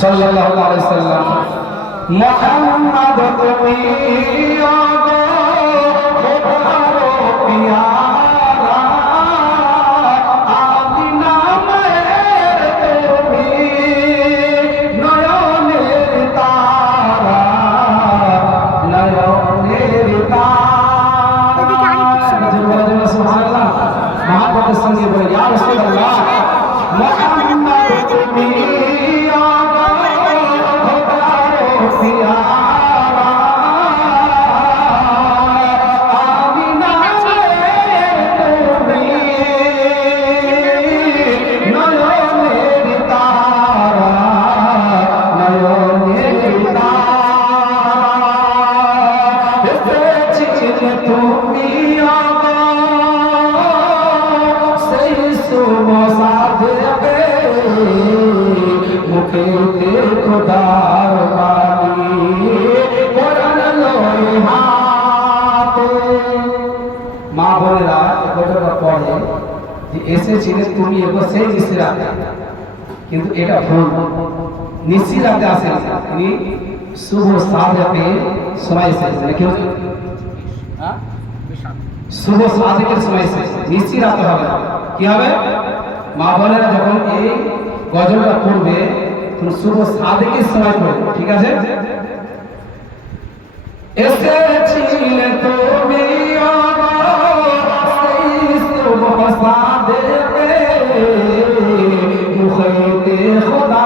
সাল্লাল্লাহু আলাইহি সাল্লাম মুহাম্মদ তুমি যে এসেছিলে তুমি এবার সেই নিশিরাতে কিন্তু এটা ভুল। নিশিরাতে আসেন তিনি শুভ সাধকে সময় এসেছেন কেউ শুভ সাধকের সময় এসেছে নিশিরাতে হবে। কি হবে? মা বোনেরা যখন এই গজলটা পড়বে তখন শুভ সাধকের সময় পড়বে। ঠিক আছে? এসেছিলে তুমি আমার সেই শুভ সাধকে মুখেতে খোদার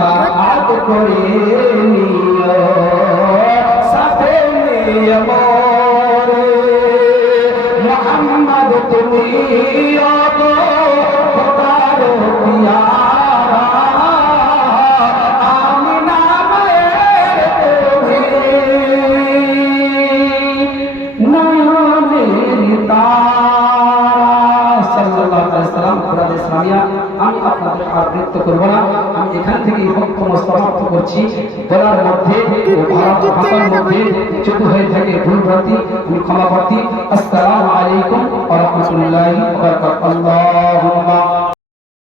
দয়া করে নিও সাথে নিয়ে মোরে। মোহাম্মদ তুমি খোদার পিয়ারা সাল্লাল্লাহু আলাইহি সাল্লাম কোরআন ইসলামিয়া আমি আপনাদের আর বৃত্ত করব না আমি এখান থেকে এই বক্তব্য সমাপ্ত করছি বলার মধ্যে ও ভারত ভাষার মধ্যে যদি হয়ে থাকে ভুল ভ্রান্তি আমি ক্ষমা প্রার্থী